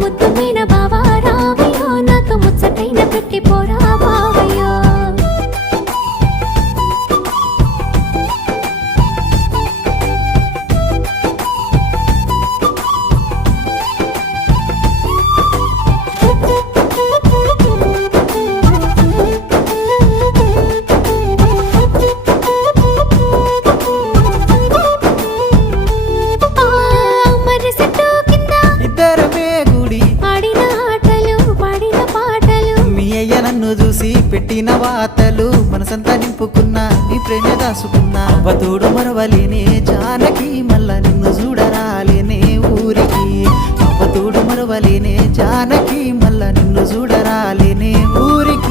ముద్దుమైన బావా రావయ్యో నాతో ముచ్చటైన పెట్టిపోరా బావయ్యో మర్రిచెట్టు కింద ఇద్దరమే గుడి ఆడిన ఆటలు పాడిన పాటలు మీ అయ్య నన్ను చూసి పెట్టిన వాతలు మనసంతా నింపుకున్న నీ ప్రేమ దాసుకున్నా అవతోడు మరవలేనే జానకి మళ్ళా నిన్ను చూడరాలేనే ఊరికి అవతోడు మరవలేనే జానకి మళ్ళా నిన్ను చూడరాలేనే ఊరికి